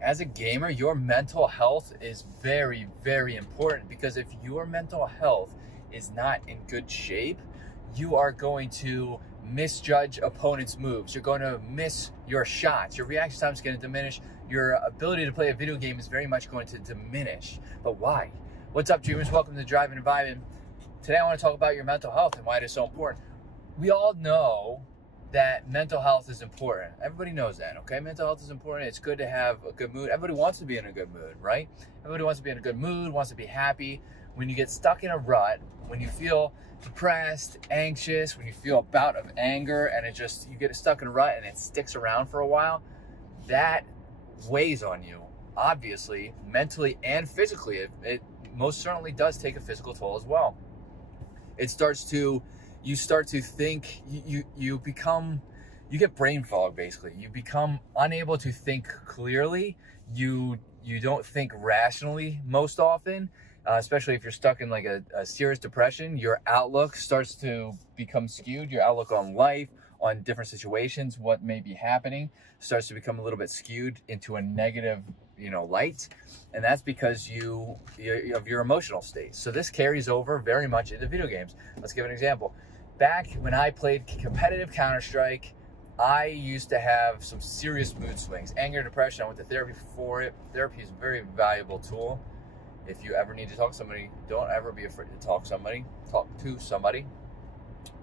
As a gamer, your mental health is very, very important, because if your mental health is not in good shape, you are going to misjudge opponents' moves. You're going to miss your shots. Your reaction time is going to diminish. Your ability to play a video game is very much going to diminish. But why? What's up, dreamers? Welcome to Driving and Vibing. Today I want to talk about your mental health and why it is so important. We all know that mental health is important. Everybody knows that, okay? Mental health is important. It's good to have a good mood. Everybody wants to be in a good mood, right? Everybody wants to be in a good mood, wants to be happy. When you get stuck in a rut, when you feel depressed, anxious, when you feel a bout of anger and you get stuck in a rut and it sticks around for a while, that weighs on you, obviously, mentally and physically. It most certainly does take a physical toll as well. You start to think, you get brain fog, basically. You become unable to think clearly. You don't think rationally most often, especially if you're stuck in like a serious depression. Your outlook starts to become skewed. Your outlook on life, on different situations, what may be happening, starts to become a little bit skewed into a negative, light. And that's because of your emotional state. So this carries over very much into video games. Let's give an example. Back when I played competitive Counter-Strike, I used to have some serious mood swings, anger, depression. I went to therapy for it. Therapy is a very valuable tool. If you ever need to talk to somebody, don't ever be afraid to talk to somebody.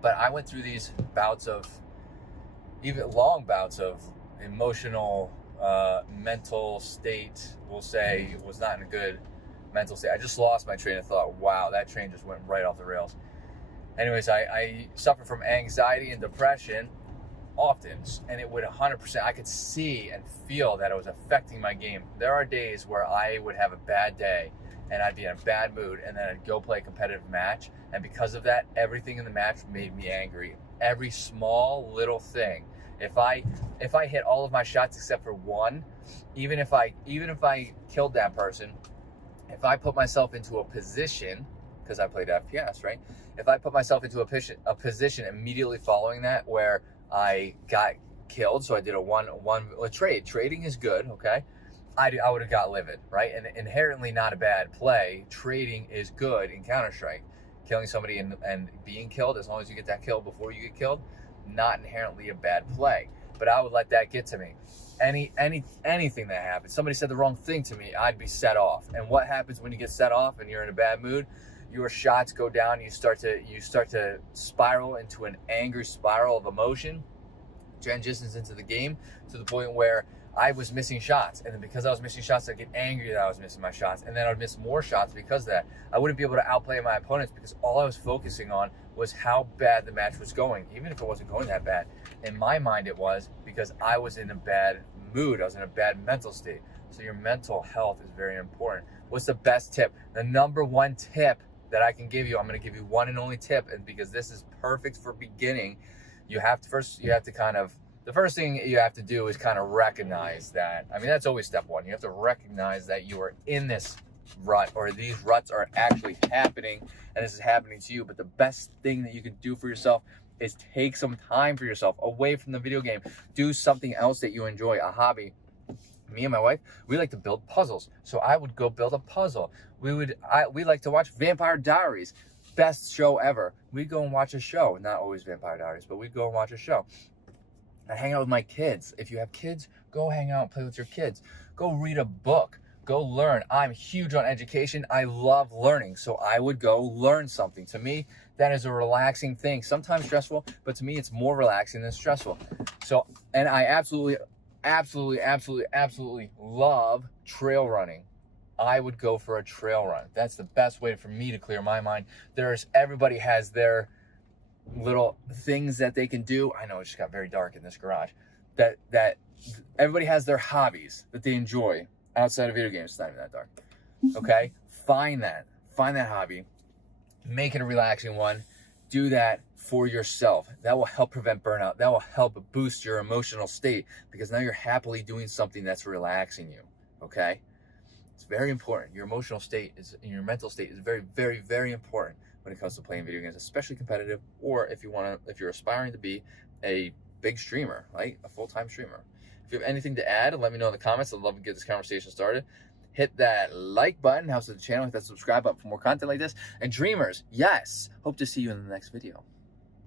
But I went through these even long bouts of emotional, mental state, we'll say, was not in a good mental state. I just lost my train of thought. Wow, that train just went right off the rails. Anyways, I suffer from anxiety and depression often, and it would 100%, I could see and feel that it was affecting my game. There are days where I would have a bad day and I'd be in a bad mood, and then I'd go play a competitive match, and because of that, everything in the match made me angry. Every small little thing. If I hit all of my shots except for one, even if I killed that person, if I put myself into a position, because I played FPS, right? If I put myself into a position immediately following that where I got killed, so I did a trade. Trading is good, okay? I would have got livid, right? And inherently not a bad play. Trading is good in Counter-Strike. Killing somebody and being killed, as long as you get that kill before you get killed, not inherently a bad play. But I would let that get to me. Anything that happens, somebody said the wrong thing to me, I'd be set off. And what happens when you get set off and you're in a bad mood? Your shots go down. You start to spiral into an angry spiral of emotion, transitions into the game to the point where I was missing shots, and then because I was missing shots, I'd get angry that I was missing my shots, and then I'd miss more shots because of that. I wouldn't be able to outplay my opponents because all I was focusing on was how bad the match was going, even if it wasn't going that bad. In my mind, it was because I was in a bad mood. I was in a bad mental state. So your mental health is very important. What's the best tip? The number one tip that I can give you, I'm going to give you one and only tip, and because this is perfect for beginning, the first thing you have to do is kind of recognize that. I mean, that's always step one. You have to recognize that you are in this rut, or these ruts are actually happening, and this is happening to you. But the best thing that you can do for yourself is take some time for yourself away from the video game. Do something else that you enjoy, a hobby. Me and my wife, we like to build puzzles. So I would go build a puzzle. We like to watch Vampire Diaries. Best show ever. We'd go and watch a show. Not always Vampire Diaries, but we'd go and watch a show. I hang out with my kids. If you have kids, go hang out and play with your kids. Go read a book. Go learn. I'm huge on education. I love learning. So I would go learn something. To me, that is a relaxing thing. Sometimes stressful, but to me, it's more relaxing than stressful. So, and I absolutely love trail running. I would go for a trail run. That's the best way for me to clear my mind. Everybody has their little things that they can do. I know it just got very dark in this garage. That everybody has their hobbies that they enjoy outside of video games. It's not even that dark. Okay? Find that hobby. Make it a relaxing one. Do that for yourself. That will help prevent burnout. That will help boost your emotional state, because now you're happily doing something that's relaxing you. Okay? It's very important. Your emotional state your mental state is very, very, very important when it comes to playing video games, especially competitive, or if you're aspiring to be a big streamer, right? A full-time streamer. If you have anything to add, let me know in the comments. I'd love to get this conversation started. Hit that like button, helps with the channel. Hit that subscribe button for more content like this. And dreamers, yes, hope to see you in the next video.